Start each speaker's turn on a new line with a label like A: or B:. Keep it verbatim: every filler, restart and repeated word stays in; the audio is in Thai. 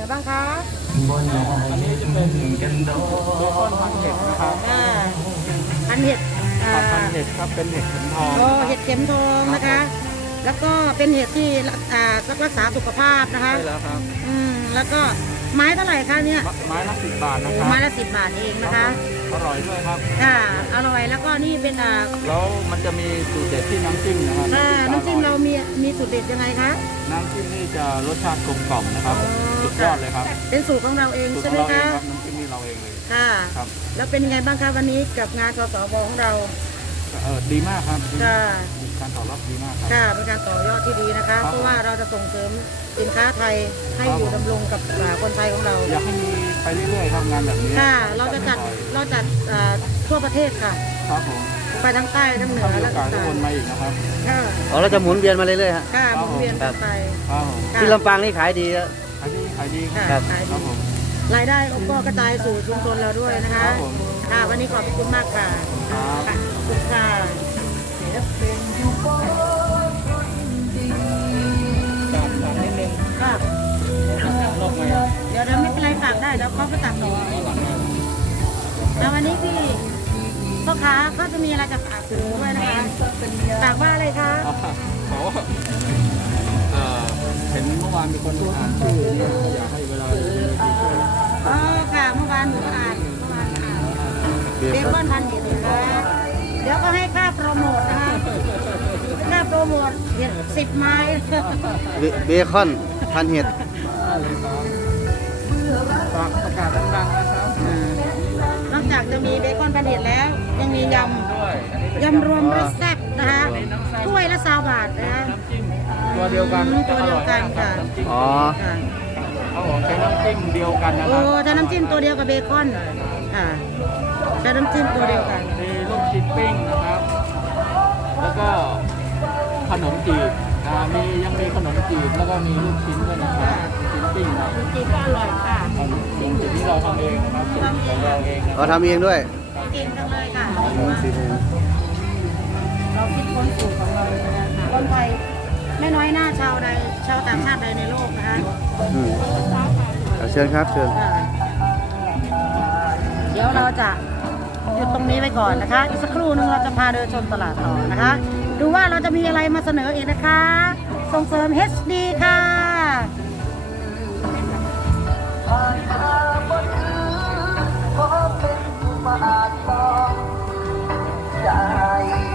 A: อบ้างคะ
B: อันนี้จะเป็นเบคอนพันเห็ดนะครับ
A: อ่าพันเห็ดอ่า
B: พันเห็ดครับเป็นเห็ดเข็มทอง
A: โอ้เห็ดเข็มทองนะคะ แล้วก็เป็นเห็ดที่อ่ารักษาสุขภาพนะคะ
B: ใช่แล้วครับ
A: อืมแล้วก็ไม้เท่าไหร่คะเนี่ย
B: ไม้ละสิบบาทนะ
A: โอ้
B: ครับ
A: ไม้ละสิบบาทเองนะคะ
B: อร่อยด้วยครับ
A: ค่ะอร่อยแล้วก็นี่เป็นอ่า
B: แล้วมันจะมีสูตรเด็ดที่น้ำจิ้มนะครับ
A: อ่าน้ำจิ้มเรา
B: ออย
A: มีมีสูตรเด็ดยังไงคะ
B: น้ำจิ้มนี่จะรสชาติกลมกล่อมนะครับ
A: อ๋อ
B: สุดยอดเลยครับ
A: เป็นสูตรของเราเอง
B: สูตร
A: ใช่
B: ข
A: ไห
B: อ
A: ม
B: งเราเอง
A: คะ
B: ครับน้ำจิ้มนี่เราเองเลย
A: ค่ะ
B: ครับ
A: แล้วเป็นยังไงบ้างคะวันนี้กับงานสสบของเรา
B: เออดีมากครับดี
A: ค่ะ
B: การตอบรับดีมากครับ
A: ค่ะเป็นการต่อยอดที่ดีนะคะ
B: ครับ
A: เพราะว่าเราจะส่งเสริมสินค้าไทยให้
B: ครับ
A: อยู่ดำรงกับอ่าคนไทยของเรา
B: อยากให้มีไปเรื่อยๆครับงานแบบนี้
A: ค่ะ เราจะจัดเราจัดอ่าทั่วประเทศค่ะ
B: ครับผม
A: ไปทั้งใต้ทั้งเหนื
B: ถ้า
A: อ
B: มีโอ
A: และ
B: กาส
A: อี
B: ทุก
A: สา
B: คน นมาอีกนะครับ
A: ค่ะ
C: อ๋อเราจะหมุนเวียนมาเรื่อยๆฮะ
A: ค่ะหมุนเวียนกันไป
B: ครับผม
A: ค่ะ
C: ที่ลำปางนี่ขายดีอะ
B: ขายดีขายดี
A: ค่ะ
C: ครับ
A: ขาย
B: ครั
A: ดี
B: บผม
A: รายได้ก็กระจายสู่ชุมชนเราด้วยนะ
B: ค
A: คะ
B: รับผม
A: ค่ะวันนี้ขอบคุณมากค่ะ
B: ครับ
A: ค่ะขอบคุณค่ะ
B: จับจับนิดนึง
A: ค่ะ
B: รอบไง
A: เดี๋ยวเราไม่เป็นไรฝากได้เดี๋ยวเขาไปตัดต่อแล้ววันนี้พี่พ่อค้าก็จะมีอะไรจะฝากถึงด้วยนะคะฝากว่าอะไรคะ
B: ขอเอ่อเห็นเมื่อวานมีคนอ่านชื่อเนี่ยอยากให้เวลาช่วย
A: อ๋อค่ะเมื่อวานหนูอ่านเมื่อวานอ่านเบคอนพันเห็ดนะคะเดี๋ยวก็ให้ค่าโปรโมทนะคะค่าโปรโมทเห็ดสิบไม้
C: เบเบคอนพันเห็ด
B: ฝากประกาศดังๆนะครับ
A: นอกจากจะมีเบคอนพันเห็ดแล้ว ยังมีย
B: ด้วยอันนี้
A: ำยำรวมรสแซ่บนะคะถ้วยละสามบาทนะคะ
B: น้ำจิ้มตัวเดียวกัน
A: อืมตัวเดียวกันค่ะ
B: น้ำจิ้ม
C: อ๋อ
A: ค่ะ
B: เขาบอกใช้น้ำจิ้มเดียวกันนะค
A: โอ้
B: รับ
A: ถ้าน้ำจิ้มตัวเดียวกับเบคอนค่ะใช้น้ำจิ้มตัวเดียวกัน
B: มีลูกชิ้นปิ้งนะครับ แล้วก็ขนมจีบอ่ามียังมีขนมจีบแล้วก็มีลูกชิ้นด้วยนะครับลูกชิ้นปิ้งนะ
A: จริงๆก็อร่อยค่ะ
B: สิ่งที่เราทำเองนะครับสูตรของเราเองนะค
C: เรา
B: รับ
C: ทำเองด้วย
A: เองจังเลยค่ะ
C: ฝีมือ
A: เราคิดค้นสูตรของเราเลยนะคะคนไทยไม่น้อยหน้าชาวใดชาวต่างชาติใดในโลกนะคะ
C: อืมเอาเชิญครับเชิญ
A: ค่ะเดี๋ยวเราจะหยุดตรงนี้ไว้ก่อนนะคะ อีกสักครู่นึงเราจะพาเดินชมตลาดต่อนะคะ ดูว่าเราจะมีอะไรมาเสนออีกนะคะ ส่งเสริม เอช ดี ค่ะ
D: ใจ